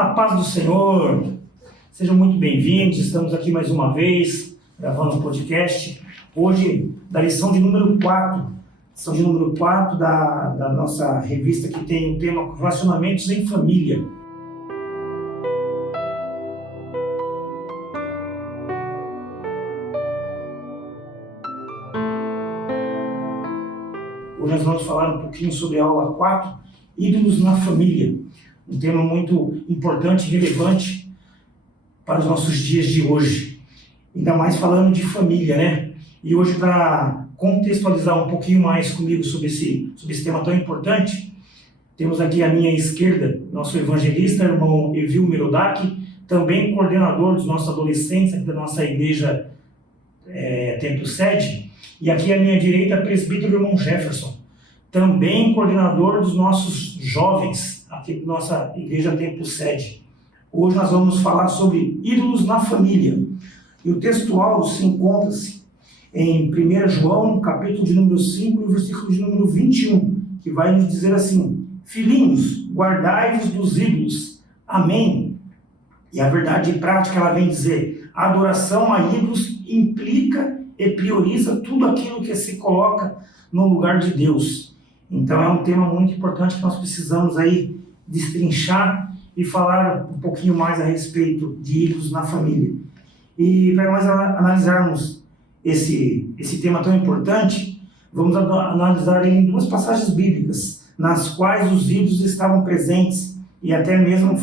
A paz do Senhor, sejam muito bem-vindos, estamos aqui mais uma vez, gravando um podcast, hoje da lição de número 4, da nossa revista que tem o tema Relacionamentos em Família. Hoje nós vamos falar um pouquinho sobre a aula 4, Ídolos na Família. Um tema muito importante e relevante para os nossos dias de hoje. Ainda mais falando de família, né? E hoje, para contextualizar um pouquinho mais comigo sobre esse tema tão importante, temos aqui à minha esquerda nosso evangelista, irmão Evil Merodach, também coordenador dos nossos adolescentes aqui da nossa igreja Templo Sede. E aqui à minha direita, presbítero irmão Jefferson, também coordenador dos nossos jovens aqui da nossa igreja Templo Sede. Hoje nós vamos falar sobre ídolos na família. E o textual se encontra-se em 1 João, capítulo de número 5, e o versículo de número 21, que vai nos dizer assim: Filhinhos, guardai-vos dos ídolos. Amém. E a verdade prática, ela vem dizer: a adoração a ídolos implica e prioriza tudo aquilo que se coloca no lugar de Deus. Então é um tema muito importante que nós precisamos aí destrinchar e falar um pouquinho mais a respeito de ídolos na família. E para nós analisarmos esse tema tão importante, vamos analisar ele em duas passagens bíblicas, nas quais os ídolos estavam presentes e até mesmo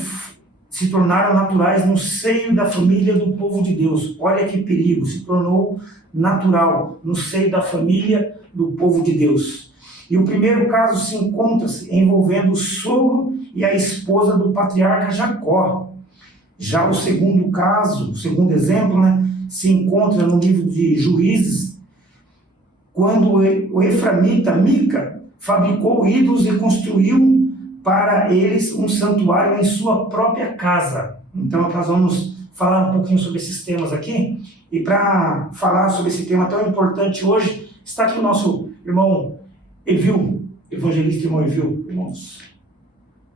se tornaram naturais no seio da família do povo de Deus. Olha que perigo, se tornou natural no seio da família do povo de Deus. E o primeiro caso se encontra-se envolvendo o sogro e a esposa do patriarca Jacó. Já o segundo caso, o segundo exemplo, se encontra no livro de Juízes, quando o eframita Mica fabricou ídolos e construiu para eles um santuário em sua própria casa. Então nós vamos falar um pouquinho sobre esses temas aqui. E para falar sobre esse tema tão importante hoje, está aqui o nosso irmão Evil, evangelista irmão Evil, irmãos.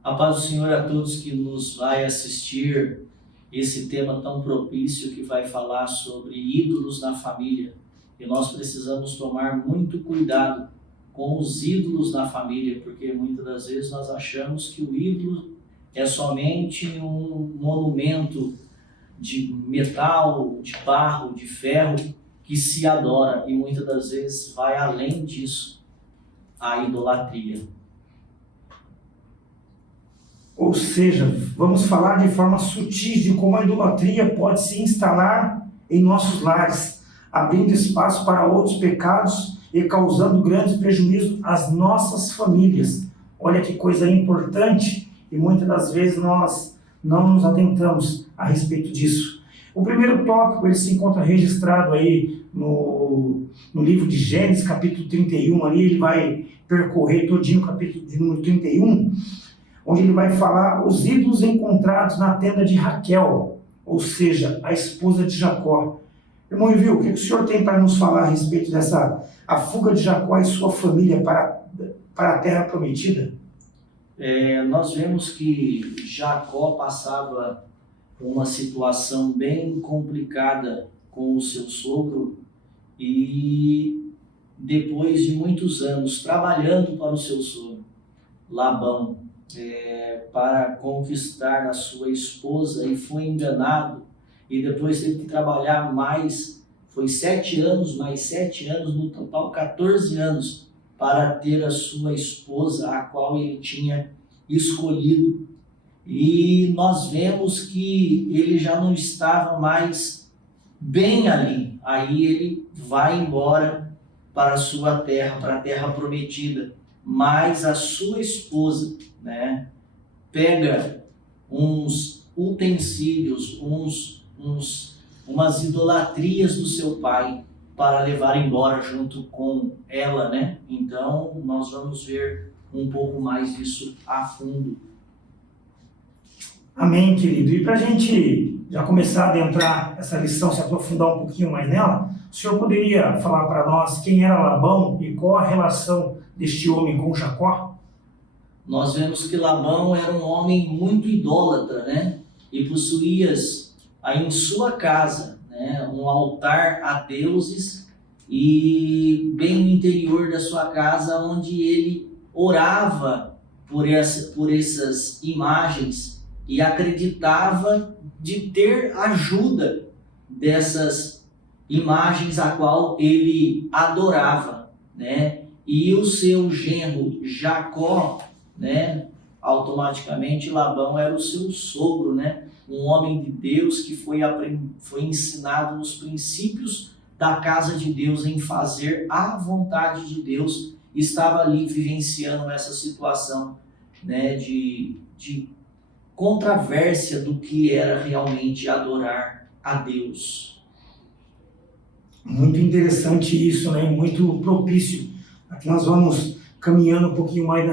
A paz do Senhor a todos que nos vai assistir esse tema tão propício que vai falar sobre ídolos na família. E nós precisamos tomar muito cuidado com os ídolos na família, porque muitas das vezes nós achamos que o ídolo é somente um monumento de metal, de barro, de ferro que se adora, e muitas das vezes vai além disso a idolatria. Ou seja, vamos falar de forma sutil de como a idolatria pode se instalar em nossos lares, abrindo espaço para outros pecados e causando grandes prejuízos às nossas famílias. Olha que coisa importante, e muitas das vezes nós não nos atentamos a respeito disso. O primeiro tópico, ele se encontra registrado aí no livro de Gênesis, capítulo 31, ali ele vai percorrer todinho o capítulo de número 31, onde ele vai falar os ídolos encontrados na tenda de Raquel, ou seja, a esposa de Jacó. Irmão Evil, o que o senhor tem para nos falar a respeito a fuga de Jacó e sua família para a terra prometida? Nós vemos que Jacó passava uma situação bem complicada com o seu sogro, e depois de muitos anos trabalhando para o seu sogro, Labão, para conquistar a sua esposa, e foi enganado, e depois teve que trabalhar mais, foi 7 anos, mais 7 anos, no total 14 anos, para ter a sua esposa, a qual ele tinha escolhido. E nós vemos que ele já não estava mais bem ali. Aí ele vai embora para a sua terra, para a terra prometida. Mas a sua esposa, pega uns utensílios, umas idolatrias do seu pai para levar embora junto com ela, Então nós vamos ver um pouco mais disso a fundo. Amém, querido. E para a gente já começar a adentrar essa lição, se aprofundar um pouquinho mais nela, o senhor poderia falar para nós quem era Labão e qual a relação deste homem com Jacó? nós vemos que Labão era um homem muito idólatra, né? E possuía aí em sua casa, né, um altar a deuses, e bem no interior da sua casa, onde ele orava por essas imagens e acreditava de ter ajuda dessas imagens a qual ele adorava, né? E o seu genro Jacó, né, automaticamente Labão era o seu sogro, né? Um homem de Deus que foi ensinado nos princípios da casa de Deus, em fazer a vontade de Deus, estava ali vivenciando essa situação, né, de controvérsia do que era realmente adorar a Deus. Muito interessante isso, né? Muito propício. Aqui nós vamos caminhando um pouquinho mais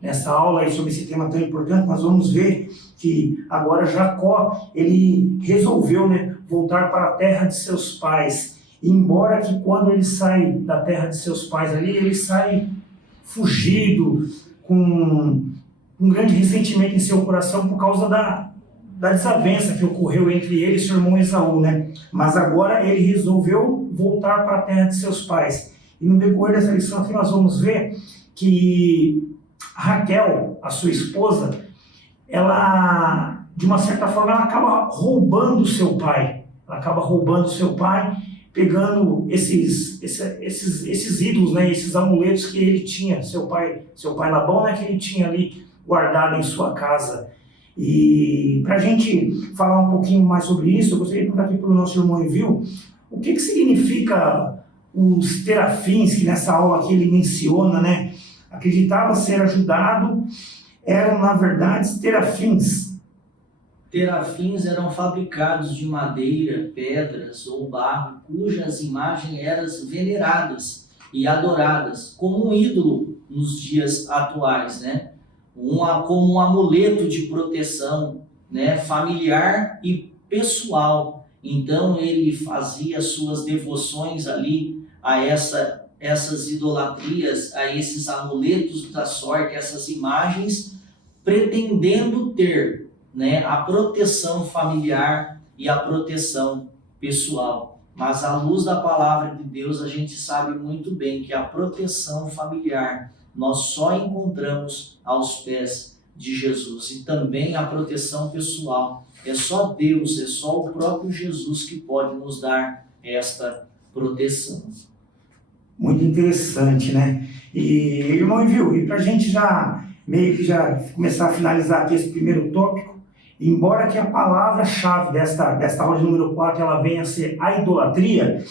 nessa aula aí sobre esse tema tão importante. Nós vamos ver que agora Jacó, ele resolveu, né, voltar para a terra de seus pais. E embora que quando ele sai da terra de seus pais ali, ele sai fugido, com um grande ressentimento em seu coração por causa da desavença que ocorreu entre ele e seu irmão Esaú, né? Mas agora ele resolveu voltar para a terra de seus pais. E no decorrer dessa lição aqui nós vamos ver que Raquel, a sua esposa, ela, de uma certa forma, ela acaba roubando seu pai. Ela acaba roubando seu pai, pegando esses ídolos, né, esses amuletos que ele tinha, seu pai Labão, né, que ele tinha ali guardado em sua casa. E para a gente falar um pouquinho mais sobre isso, eu gostaria de perguntar aqui para o nosso irmão Envio, o que significa os terafins, que nessa aula aqui ele menciona, né? Acreditava ser ajudado, eram na verdade terafins. Terafins eram fabricados de madeira, pedras ou barro, cujas imagens eram veneradas e adoradas como um ídolo nos dias atuais, né? Como um amuleto de proteção, né, familiar e pessoal. Então ele fazia suas devoções ali a essas idolatrias, a esses amuletos da sorte, essas imagens, pretendendo ter, né, a proteção familiar e a proteção pessoal. Mas à luz da palavra de Deus, a gente sabe muito bem que a proteção familiar nós só encontramos aos pés de Jesus. E também a proteção pessoal. É só Deus, é só o próprio Jesus que pode nos dar esta proteção. Muito interessante, né? E, irmão Envio, e para a gente já meio que já começar a finalizar aqui esse primeiro tópico, embora que a palavra-chave desta aula de número 4 ela venha a ser a idolatria,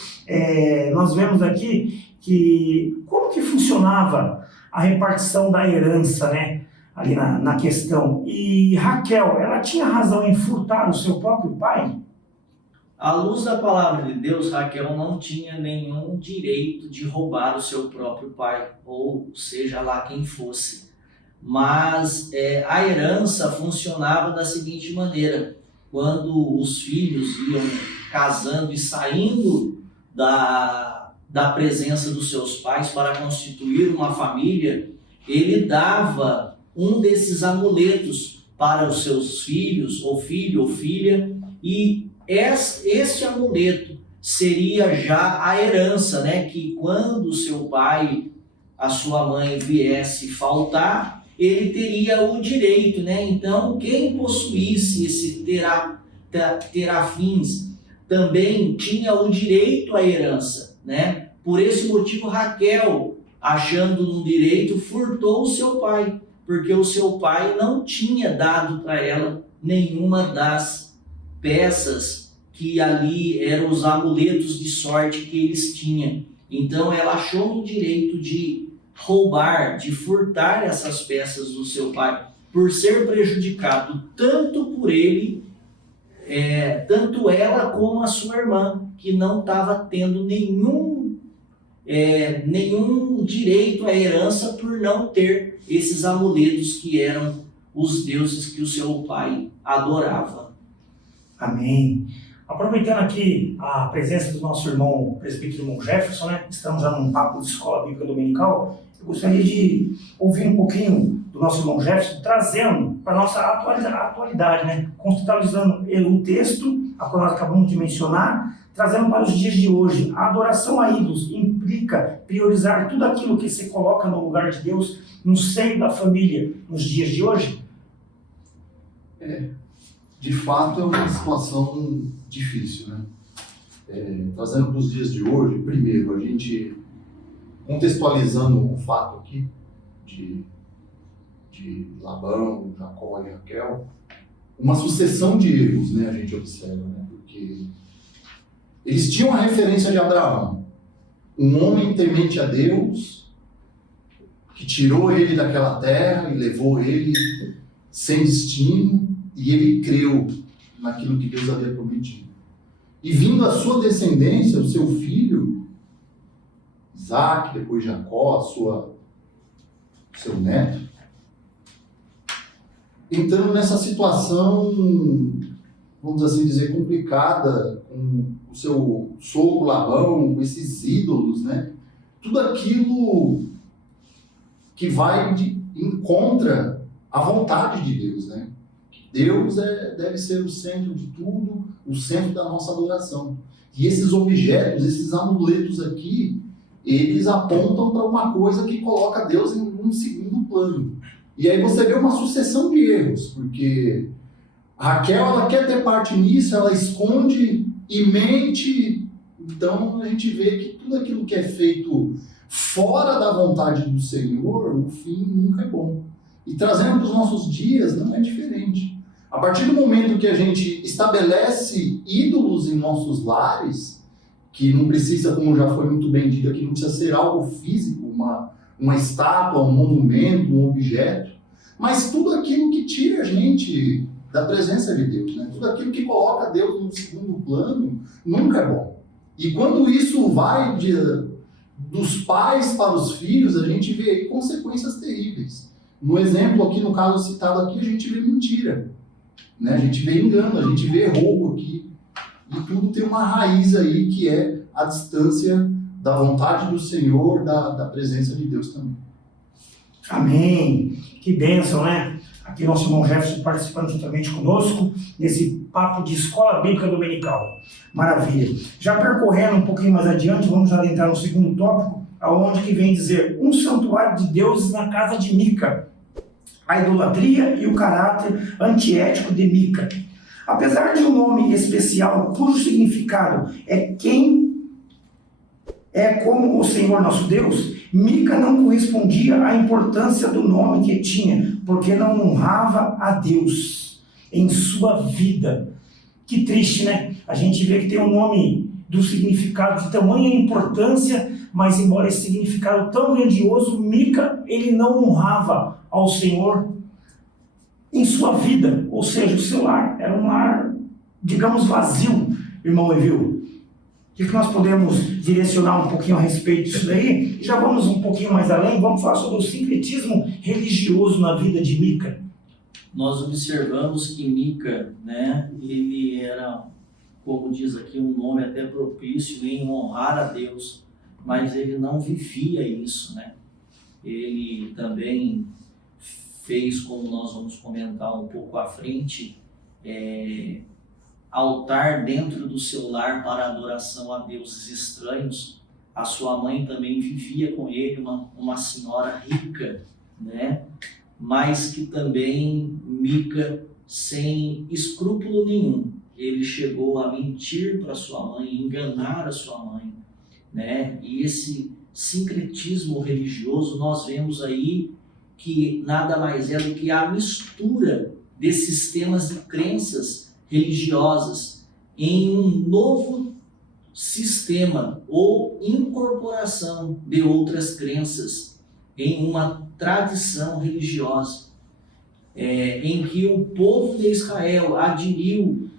nós vemos aqui que como que funcionava a repartição da herança, né? Ali na questão. E Raquel, ela tinha razão em furtar o seu próprio pai? À luz da palavra de Deus, Raquel não tinha nenhum direito de roubar o seu próprio pai, ou seja lá quem fosse. Mas a herança funcionava da seguinte maneira: quando os filhos iam casando e saindo da presença dos seus pais para constituir uma família, ele dava um desses amuletos para os seus filhos, ou filho ou filha, e este amuleto seria já a herança, né? Que quando o seu pai, a sua mãe viesse faltar, ele teria o direito, né? Então, quem possuísse esse terafins também tinha o direito à herança, né? Por esse motivo, Raquel, achando um direito, furtou o seu pai, porque o seu pai não tinha dado para ela nenhuma das peças que ali eram os amuletos de sorte que eles tinham. Então ela achou no direito de roubar, de furtar essas peças do seu pai, por ser prejudicado tanto por ele, tanto ela como a sua irmã, que não estava tendo nenhum direito à herança por não ter esses amuletos que eram os deuses que o seu pai adorava. Amém. Aproveitando aqui a presença do nosso irmão, presbítero irmão Jefferson, né? Estamos já num papo de escola bíblica dominical. Eu Eu gostaria de ouvir um pouquinho do nosso irmão Jefferson, trazendo para a nossa atualidade, né? Contextualizando o texto, a qual nós acabamos de mencionar, trazendo para os dias de hoje. A adoração a ídolos implica priorizar tudo aquilo que se coloca no lugar de Deus, no seio da família, nos dias de hoje? De fato, é uma situação difícil, né? Trazendo para os dias de hoje, primeiro, a gente contextualizando o fato aqui de Labão, Jacó e Raquel, uma sucessão de erros, né, a gente observa, né? Porque eles tinham a referência de Abraão, um homem temente a Deus, que tirou ele daquela terra e levou ele sem destino, e ele creu naquilo que Deus havia prometido. E vindo a sua descendência, o seu filho, Isaac, depois Jacó, seu neto, entrando nessa situação, vamos assim dizer, complicada, com o seu sogro Labão, com esses ídolos, né? Tudo aquilo que vai em contra a vontade de Deus, né? Deus deve ser o centro de tudo, o centro da nossa adoração. E esses objetos, esses amuletos aqui, eles apontam para uma coisa que coloca Deus em um segundo plano. E aí você vê uma sucessão de erros, porque Raquel, ela quer ter parte nisso, ela esconde e mente. Então a gente vê que tudo aquilo que é feito fora da vontade do Senhor, o fim nunca é bom. E trazendo para os nossos dias, não é diferente. A partir do momento que a gente estabelece ídolos em nossos lares, que não precisa, como já foi muito bem dito aqui, não precisa ser algo físico, uma estátua, um monumento, um objeto, mas tudo aquilo que tira a gente da presença de Deus, né? Tudo aquilo que coloca Deus no segundo plano, nunca é bom. E quando isso vai dos pais para os filhos, a gente vê aí consequências terríveis. No exemplo aqui, no caso citado aqui, a gente vê mentira, né? A gente vê engano, a gente vê roubo aqui. E tudo tem uma raiz aí que é a distância da vontade do Senhor, da presença de Deus também. Amém. Que bênção, né? Aqui nosso irmão Jefferson participando juntamente conosco nesse papo de escola bíblica dominical. Maravilha. Já percorrendo um pouquinho mais adiante, vamos adentrar no segundo tópico, aonde que vem dizer um santuário de deuses na casa de Mica. A idolatria e o caráter antiético de Mica. Apesar de um nome especial cujo significado é como o Senhor nosso Deus, Mica não correspondia à importância do nome que tinha, porque não honrava a Deus em sua vida. Que triste, né? A gente vê que tem um nome do significado de tamanha importância, mas embora esse significado tão grandioso, Mica, ele não honrava ao Senhor em sua vida, ou seja, o seu lar era um lar, digamos, vazio, irmão Evil. O que nós podemos direcionar um pouquinho a respeito disso daí? Já vamos um pouquinho mais além, vamos falar sobre o sincretismo religioso na vida de Mica. Nós observamos que Mica, né, ele era, como diz aqui, um nome até propício em honrar a Deus, mas ele não vivia isso, né? Ele também fez, como nós vamos comentar um pouco à frente, altar dentro do seu lar para adoração a deuses estranhos. A sua mãe também vivia com ele, uma senhora rica, né? Mas que também Mica, sem escrúpulo nenhum, ele chegou a mentir para sua mãe, enganar a sua mãe, né? E esse sincretismo religioso nós vemos aí que nada mais é do que a mistura desses sistemas de crenças religiosas em um novo sistema ou incorporação de outras crenças em uma tradição religiosa, em que o povo de Israel aderiu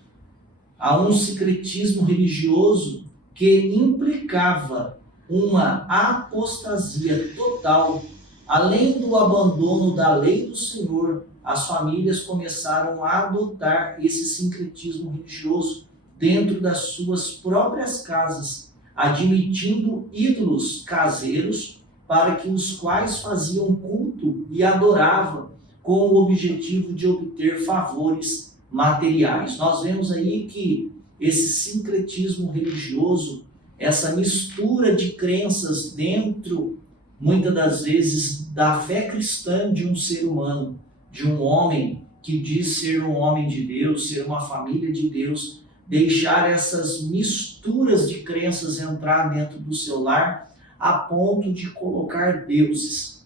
a um sincretismo religioso que implicava uma apostasia total. Além do abandono da lei do Senhor, as famílias começaram a adotar esse sincretismo religioso dentro das suas próprias casas, admitindo ídolos caseiros para que os quais faziam culto e adoravam com o objetivo de obter favores materiais. Nós vemos aí que esse sincretismo religioso, essa mistura de crenças dentro, muitas das vezes, da fé cristã de um ser humano, de um homem que diz ser um homem de Deus, ser uma família de Deus, deixar essas misturas de crenças entrar dentro do seu lar a ponto de colocar deuses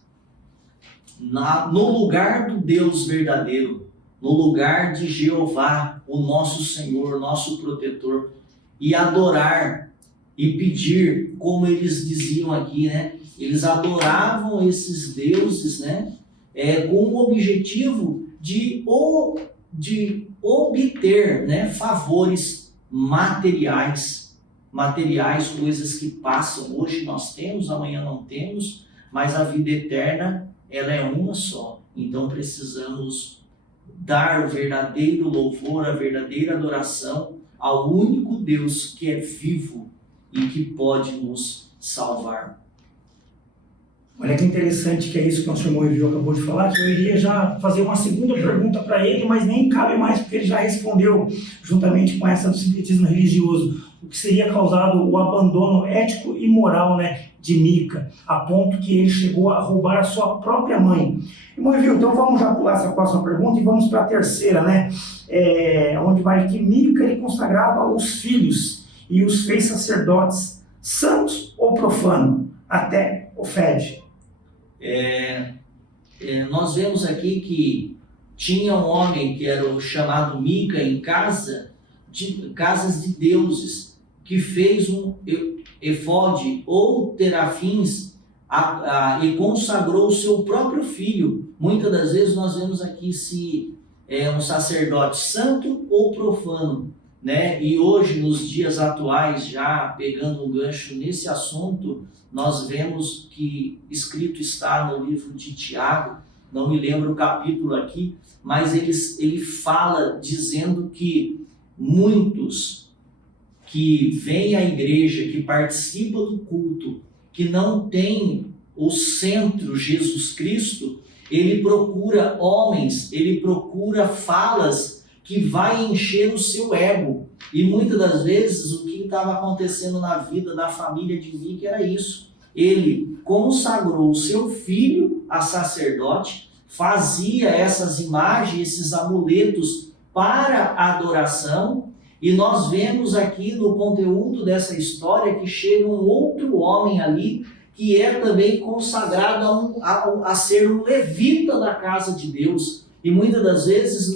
no lugar do Deus verdadeiro, no lugar de Jeová, o nosso Senhor, nosso protetor, e adorar e pedir, como eles diziam aqui, né? Eles adoravam esses deuses, né? Com o objetivo de obter, né, favores materiais, coisas que passam. Hoje nós temos, amanhã não temos, mas a vida eterna, ela é uma só. Então precisamos dar o verdadeiro louvor, a verdadeira adoração ao único Deus que é vivo e que pode nos salvar. Olha que interessante que é isso que o nosso irmão Evil acabou de falar, que eu iria já fazer uma segunda pergunta para ele, mas nem cabe mais porque ele já respondeu juntamente com essa do sincretismo religioso, o que seria causado o abandono ético e moral, né, de Mica, a ponto que ele chegou a roubar a sua própria mãe. Irmão Evil, então vamos já pular essa próxima pergunta e vamos para a terceira, né, onde vai que Mica ele consagrava os filhos e os fez sacerdotes, santos ou profanos, até ofende. Nós vemos aqui que tinha um homem que era o chamado Mica em casas de deuses, que fez um efode ou terafins e consagrou o seu próprio filho. Muitas das vezes nós vemos aqui se é um sacerdote santo ou profano, né? E hoje, nos dias atuais, já pegando um gancho nesse assunto, nós vemos que escrito está no livro de Tiago, não me lembro o capítulo aqui, mas ele fala dizendo que muitos que vêm à igreja, que participam do culto, que não tem o centro Jesus Cristo, ele procura homens, ele procura falas que vai encher o seu ego. E muitas das vezes o que estava acontecendo na vida da família de Mica era isso. Ele consagrou o seu filho a sacerdote, fazia essas imagens, esses amuletos para adoração, e nós vemos aqui no conteúdo dessa história que chega um outro homem ali, que é também consagrado a ser um levita da casa de Deus. E muitas das vezes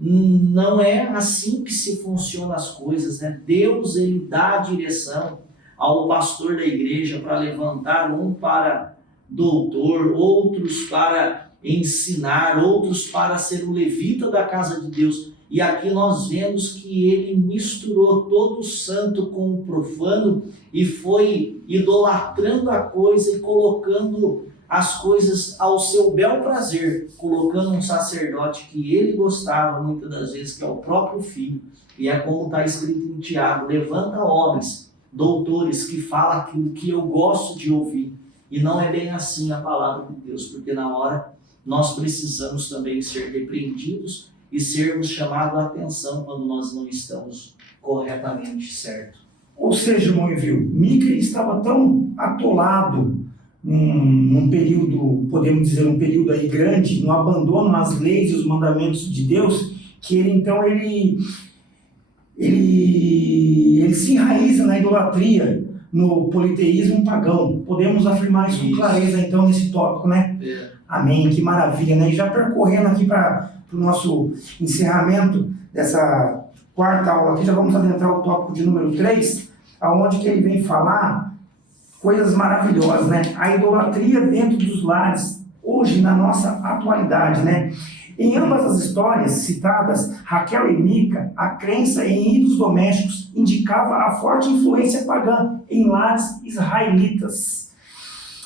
não é assim que se funcionam as coisas, né? Deus, ele dá a direção ao pastor da igreja para levantar um para doutor, outros para ensinar, outros para ser o levita da casa de Deus. E aqui nós vemos que ele misturou todo o santo com o profano e foi idolatrando a coisa e colocando as coisas ao seu bel prazer, colocando um sacerdote que ele gostava muitas das vezes, que é o próprio filho. E é como está escrito em Tiago: levanta homens, doutores, que falam aquilo que eu gosto de ouvir. E não é bem assim a palavra de Deus, porque na hora nós precisamos também ser repreendidos e sermos chamados a atenção quando nós não estamos corretamente certo. Ou seja, irmão Evil, Mica estava tão atolado num período, podemos dizer, um período aí grande, no abandono às leis e os mandamentos de Deus, que ele se enraiza na idolatria, no politeísmo pagão. Podemos afirmar isso com clareza, então, nesse tópico, né? Amém, que maravilha, né? E já percorrendo aqui para o nosso encerramento dessa quarta aula aqui, já vamos adentrar o tópico de número 3, aonde que ele vem falar coisas maravilhosas, né? A idolatria dentro dos lares, hoje, na nossa atualidade, né? Em ambas as histórias citadas, Raquel e Mica, a crença em ídolos domésticos indicava a forte influência pagã em lares israelitas.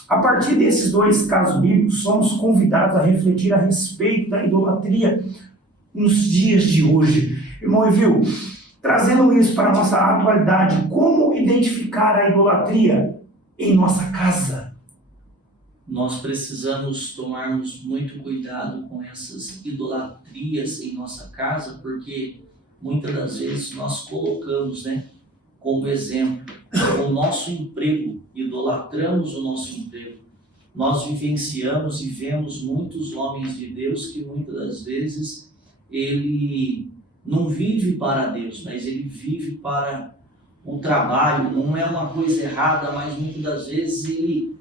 A partir desses dois casos bíblicos, somos convidados a refletir a respeito da idolatria nos dias de hoje. Irmão Evil, trazendo isso para a nossa atualidade, como identificar a idolatria em nossa casa? nós precisamos tomarmos muito cuidado com essas idolatrias em nossa casa, porque muitas das vezes nós colocamos, né, como exemplo o nosso emprego, idolatramos o nosso emprego. Nós vivenciamos e vemos muitos homens de Deus que muitas das vezes ele não vive para Deus, mas ele vive para o trabalho. Não é uma coisa errada, mas muitas das vezes ele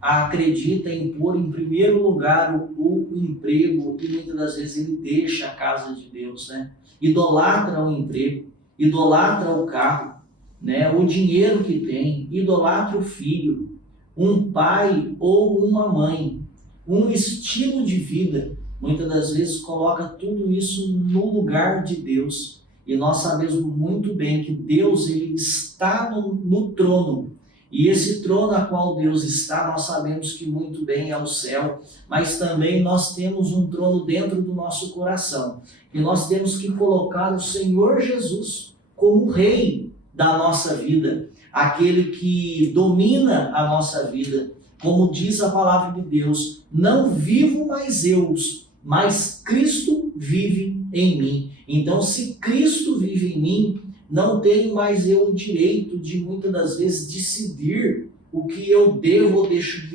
acredita em pôr em primeiro lugar o emprego e muitas das vezes ele deixa a casa de Deus, né? Idolatra o emprego, idolatra o carro, né? O dinheiro que tem, idolatra o filho, um pai ou uma mãe, um estilo de vida. Muitas das vezes coloca tudo isso no lugar de Deus. E nós sabemos muito bem que Deus ele está no trono. E esse trono a qual Deus está, nós sabemos que muito bem é o céu, mas também nós temos um trono dentro do nosso coração. E nós temos que colocar o Senhor Jesus como Rei da nossa vida, aquele que domina a nossa vida. Como diz a palavra de Deus, não vivo mais eu, mas Cristo vive em mim. Então, se Cristo vive em mim, não tenho mais eu o direito de muitas das vezes decidir o que eu devo ou deixo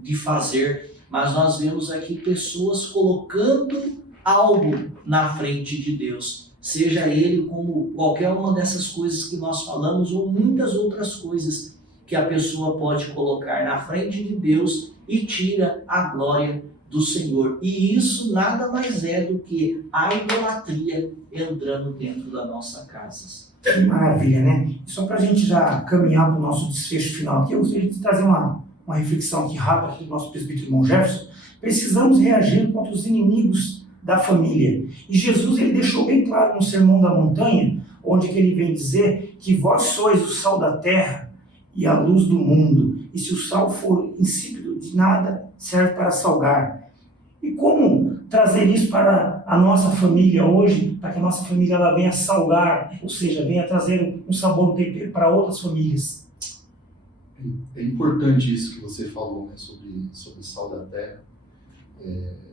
de fazer. Mas nós vemos aqui pessoas colocando algo na frente de Deus, seja ele como qualquer uma dessas coisas que nós falamos ou muitas outras coisas que a pessoa pode colocar na frente de Deus e tira a glória do Senhor. E isso nada mais é do que a idolatria entrando dentro da nossa casa. Que maravilha, né? E só para a gente já caminhar para o nosso desfecho final aqui, eu gostaria de trazer uma reflexão aqui rápida aqui do nosso presbítero irmão Jefferson. Precisamos reagir contra os inimigos da família. E Jesus ele deixou bem claro no Sermão da Montanha, onde que ele vem dizer que vós sois o sal da terra e a luz do mundo. E se o sal for insípido, de nada serve para salgar. E como trazer isso para a nossa família hoje, para que a nossa família ela venha salgar, ou seja, venha trazer um sabor, um tempero para outras famílias? É importante isso que você falou, né, sobre o sal da terra.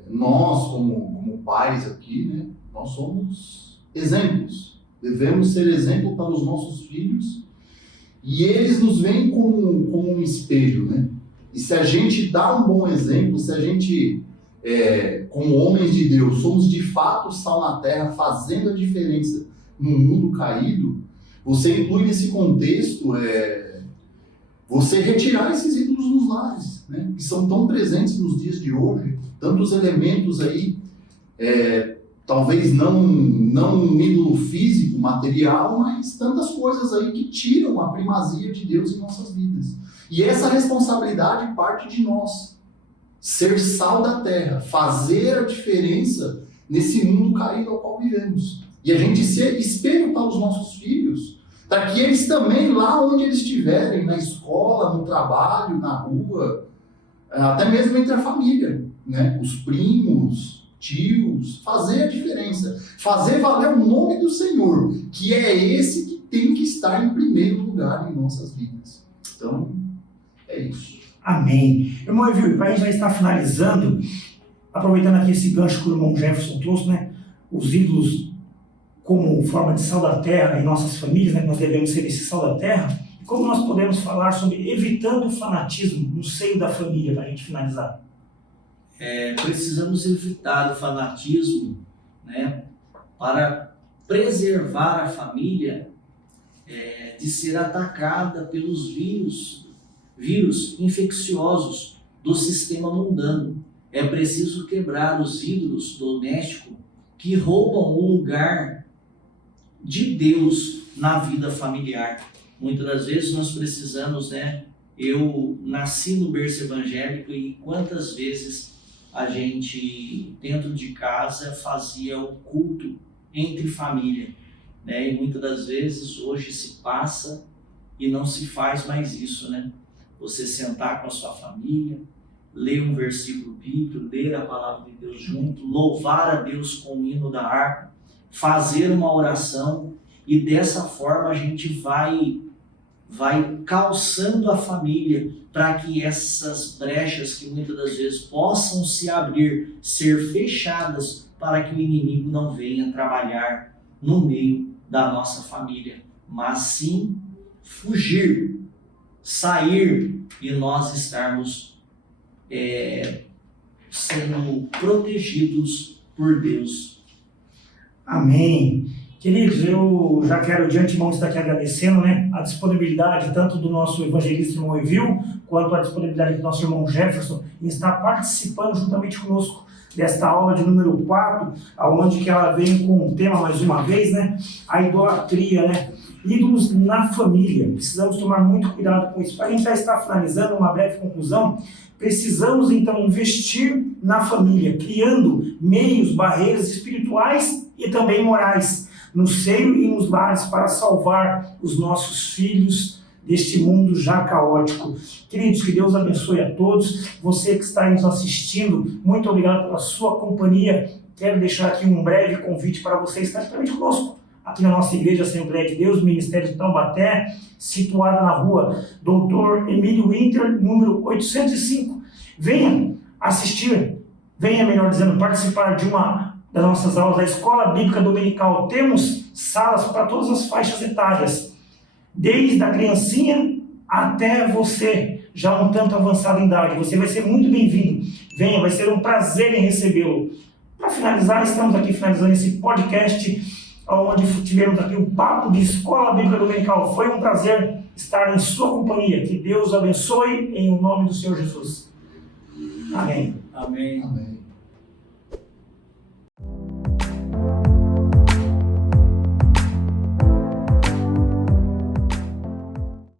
Nós, como pais aqui, né, nós somos exemplos. Devemos ser exemplo para os nossos filhos e eles nos veem como um espelho, né? E se a gente dá um bom exemplo, se a gente... como homens de Deus, somos de fato sal na terra, fazendo a diferença no mundo caído, você inclui nesse contexto você retirar esses ídolos nos lares, né, que são tão presentes nos dias de hoje, tantos elementos aí, talvez não um ídolo físico, material, mas tantas coisas aí que tiram a primazia de Deus em nossas vidas. E essa responsabilidade parte de nós. Ser sal da terra, fazer a diferença nesse mundo caído ao qual vivemos. E a gente ser espelho para os nossos filhos, para que eles também, lá onde eles estiverem, na escola, no trabalho, na rua, até mesmo entre a família, né? Os primos, tios, fazer a diferença, fazer valer o nome do Senhor, que é esse que tem que estar em primeiro lugar em nossas vidas. Então, é isso. Amém. Irmão Evil, para a gente já estar finalizando, aproveitando aqui esse gancho que o irmão Jefferson trouxe, né? Os ídolos como forma de sal da terra em nossas famílias, né? Nós devemos ser esse sal da terra. E como nós podemos falar sobre evitando o fanatismo no seio da família, para a gente finalizar? Precisamos evitar o fanatismo, né? Para preservar a família de ser atacada pelos vírus infecciosos do sistema mundano. É preciso quebrar os ídolos domésticos que roubam o lugar de Deus na vida familiar. Muitas das vezes nós precisamos, né? Eu nasci no berço evangélico e quantas vezes a gente, dentro de casa, fazia o culto entre família, né? E muitas das vezes hoje se passa e não se faz mais isso, né? Você sentar com a sua família, ler um versículo bíblico, ler a palavra de Deus junto, louvar a Deus com o hino da harpa, fazer uma oração, e dessa forma a gente vai calçando a família para que essas brechas que muitas das vezes possam se abrir, ser fechadas, para que o inimigo não venha trabalhar no meio da nossa família, mas sim fugir, sair e nós estarmos sendo protegidos por Deus. Amém. Queridos, eu já quero de antemão estar aqui agradecendo, né, a disponibilidade tanto do nosso evangelista irmão Evil, quanto a disponibilidade do nosso irmão Jefferson em estar participando juntamente conosco desta aula de número 4, onde que ela vem com um tema mais uma vez, né, a idolatria, né, ídolos na família. Precisamos tomar muito cuidado com isso. Para a gente já estar finalizando uma breve conclusão, precisamos então investir na família, criando meios, barreiras espirituais e também morais, no seio e nos lares, para salvar os nossos filhos deste mundo já caótico. Queridos, que Deus abençoe a todos. Você que está nos assistindo, muito obrigado pela sua companhia. Quero deixar aqui um breve convite para você estar também conosco aqui na nossa Igreja Assembleia de Deus, Ministério de Taubaté, situada na rua Dr. Emílio Winter, número 805. Venha assistir, venha, melhor dizendo, participar de uma das nossas aulas da Escola Bíblica Dominical. Temos salas para todas as faixas etárias, desde a criancinha até você, já um tanto avançado em idade. Você vai ser muito bem-vindo. Venha, vai ser um prazer em recebê-lo. Para finalizar, estamos aqui finalizando esse podcast, onde tivemos aqui um papo de Escola Bíblica Dominical. Foi um prazer estar em sua companhia. Que Deus abençoe em nome do Senhor Jesus. Amém. Amém. Amém.